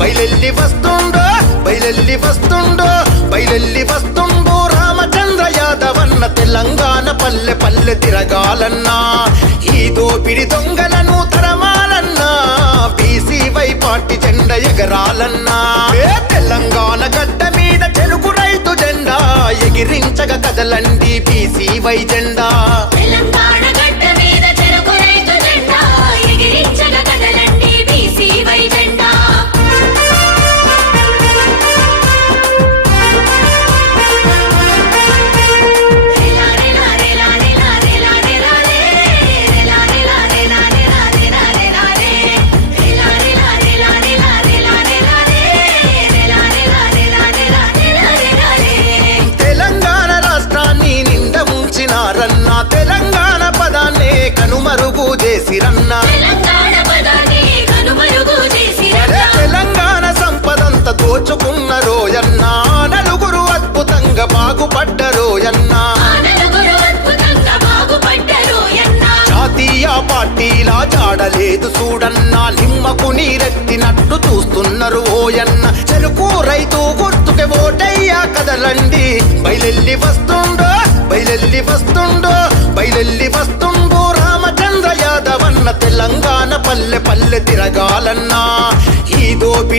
బయలెల్లి వస్తుండో బయలెల్లి వస్తుండో బయలెల్లి వస్తుండో రామచంద్ర యాదవన్న తెలంగాణ పల్లె పల్లె తిరగాలన్నా ఈ దోపిడి దొంగలను తరమాలన్నా బీసీవై పార్టీ జెండ ఎగరాలన్నా తెలంగాణ గడ్డ మీద తెలుగు రైతు జెండా ఎగిరించగ కదలండి బీసీవై జెండా తెలంగాణ గడ్డ మీద తెలుగు రైతు జెండా ఎగిరించగ కదలండి బీసీవై జెండా తెలంగాణ పదాన్ని కనుమరుగు చేసిరన్నా తెలంగాణ సంపదంత దోచుకున్న రోయన్నా నలుగురు అద్భుతంగా బాగుపడ్డరోయన్నా జాతీయ పార్టీలా జాడలేదు చూడన్నా నిమ్మకు నీరెత్తినట్టు చూస్తున్నారు ఓయన్న చెరుకు రైతు గుర్తుకే ఓటయ్యా కదలండి బయలెల్లి వస్తుండో బయలెల్లి వస్తుండో బయలెల్లి వస్తుండో రామచంద్ర యాదవన్న తెలంగాణ పల్లె పల్లె తిరగాలన్నా ఈ దోపి